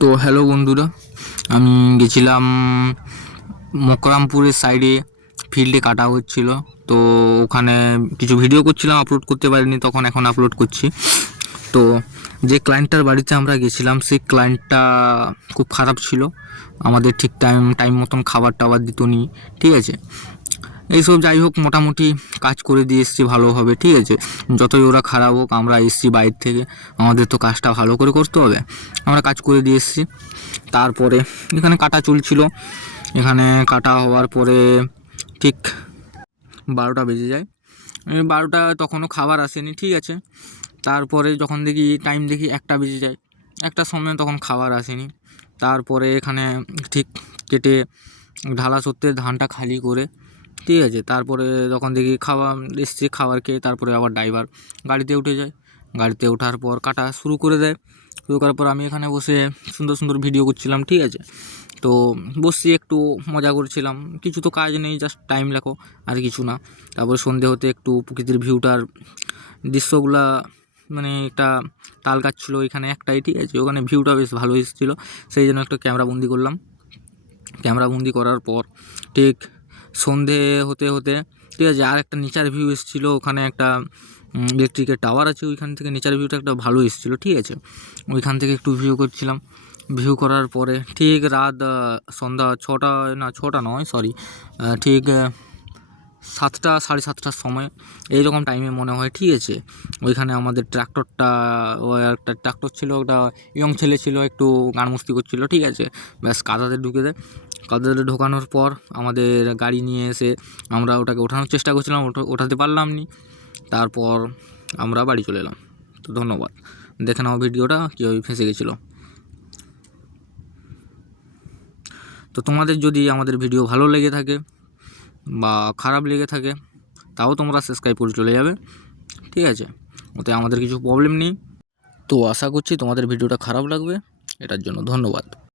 তো হ্যালো বন্ধুরা, আমি গেছিলাম মকরামপুরের সাইডে, ফিল্ডে কাটা হচ্ছিল। তো ওখানে কিছু ভিডিও করছিলাম, আপলোড করতে পারিনি তখন, এখন আপলোড করছি। তো যে ক্লায়েন্টটার বাড়িতে আমরা গেছিলাম সেই ক্লায়েন্টটা খুব খারাপ ছিল, আমাদের ঠিক টাইম মতন খাবার টাবার দিত নি, ঠিক আছে। এইসব যাই হোক, মোটামুটি কাজ করে দিয়ে এসছি ভালোভাবে, ঠিক আছে। যতই ওরা খারাপ হোক, আমরা এসছি বাইরে থেকে, আমাদের তো কাজটা ভালো করে করতে হবে, আমরা কাজ করে দিয়ে এসছি। তারপরে এখানে কাটা চলছিল, এখানে কাটা হওয়ার পরে ঠিক 12টা বেজে যায়। 12টা তখনও খাবার আসেনি, ঠিক আছে। তারপরে যখন দেখি টাইম দেখি 1টা বেজে যায়, 1টার সময় তখন খাবার আসেনি। তারপরে এখানে ঠিক কেটে ঢালা সত্ত্বে ধানটা খালি করে, ঠিক আছে। তারপরে যখন দেখি খাবার এসছে, খাবার খেয়ে তারপরে আবার ড্রাইভার গাড়িতে উঠে যায়। গাড়িতে ওঠার পর কাটা শুরু করে দেয়। শুরু করার পর আমি এখানে বসে সুন্দর সুন্দর ভিডিও করছিলাম, ঠিক আছে। তো বসছি একটু মজা করছিলাম, কিছু তো কাজ নেই, জাস্ট টাইম লেখো, আর কিছু না। তারপরে সন্ধে হতে একটু প্রকৃতির ভিউটার দৃশ্যগুলা, মানে একটা তাল গাছ ছিল এখানে একটাই, ঠিক আছে। ওখানে ভিউটা বেশ ভালো এসেছিলো, সেই জন্য একটা ক্যামেরাবন্দি করলাম। ক্যামেরাবন্দি করার পর ঠিক সন্ধে হতে হতে, ঠিক আছে, আর একটা নেচার ভিউ এসেছিলো। ওখানে একটা ইলেকট্রিকের টাওয়ার আছে, ওইখান থেকে নেচার ভিউটা একটা ভালো এসেছিলো, ঠিক আছে। ওইখান থেকে একটু ভিউ করছিলাম। ভিউ করার পরে ঠিক রাত সন্ধ্যা 6টা নয়, সরি, ঠিক 7টা, 7:30টার সময় এইরকম টাইমে মনে হয়, ঠিক আছে। ওইখানে আমাদের ট্র্যাক্টরটা, ও একটা ট্র্যাক্টর ছিল, ওটা ইয়ং ছেলে ছিল, একটু গান মস্তি করছিলো, ঠিক আছে। ব্যাস কাদাতে ঢুকে দেয়। কাদাতে ঢোকানোর পর আমাদের গাড়ি নিয়ে এসে আমরা ওটাকে ওঠানোর চেষ্টা করছিলাম, ওঠাতে পারলাম না। তারপর আমরা বাড়ি চলে এলাম। তো ধন্যবাদ, দেখে নাও ভিডিওটা কীভাবে ফেঁসে গেছিলো। তো তোমাদের যদি আমাদের ভিডিও ভালো লেগে থাকে বা খারাপ লেগে থাকে, তাও তোমরা সাবস্ক্রাইব করে চলে যাবে, ঠিক আছে। ওতে আমাদের কিছু প্রবলেম নেই। তো আশা করছি তোমাদের ভিডিওটা খারাপ লাগবে, এটার জন্য ধন্যবাদ।